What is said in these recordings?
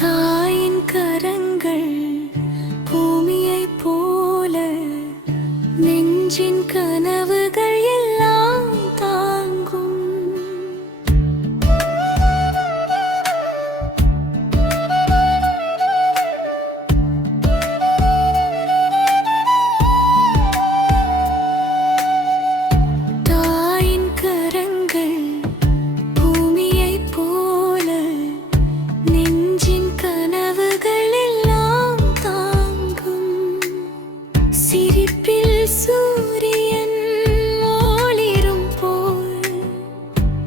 தாயின் கரங்கள் பூமியைப் போல நெஞ்சின் கனவுகள் எல்லாம் தாங்கும். தாயின் கரங்கள் பூமியைப் போல நெஞ்சின் கனவுகள் எல்லாம் தாங்கும். சிரிப்பில் சூரியன் ஒளிரும் போல்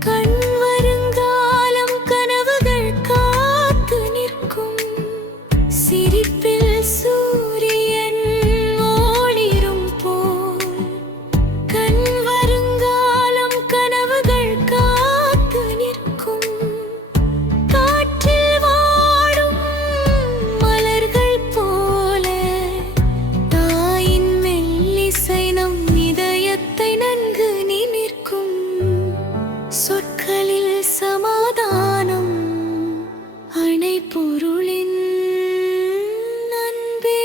கண் வருங்காலம் கனவுகள் காத்து நிற்கும். சிரிப்பில் சூரியன் ஒளிரும் போல் கண் வருங்காலம் கனவுகள் காத்து நிற்கும். காற்றில் வாடும் மலர்கள் போல தாயின் மெல்லிசை நம் இதயத்தை நன்கு நிமிர்க்கும். சொற்களில் சமாதானம் அணை பொருளின் அன்பே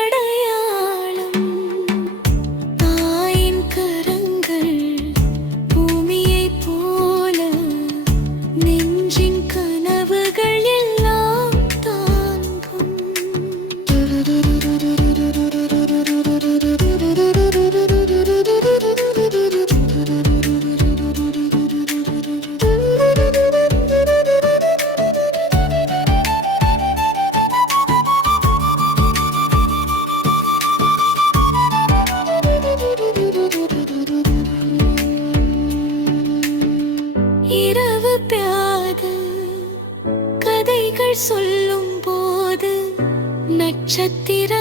அடையாளம். தாயின் கரங்கள் பூமியைப் போல நெஞ்சின் கனவுகள் எல்லாம் தாங்கும். இரவு பியாது கதைகள் சொல்லும் போது நட்சத்திர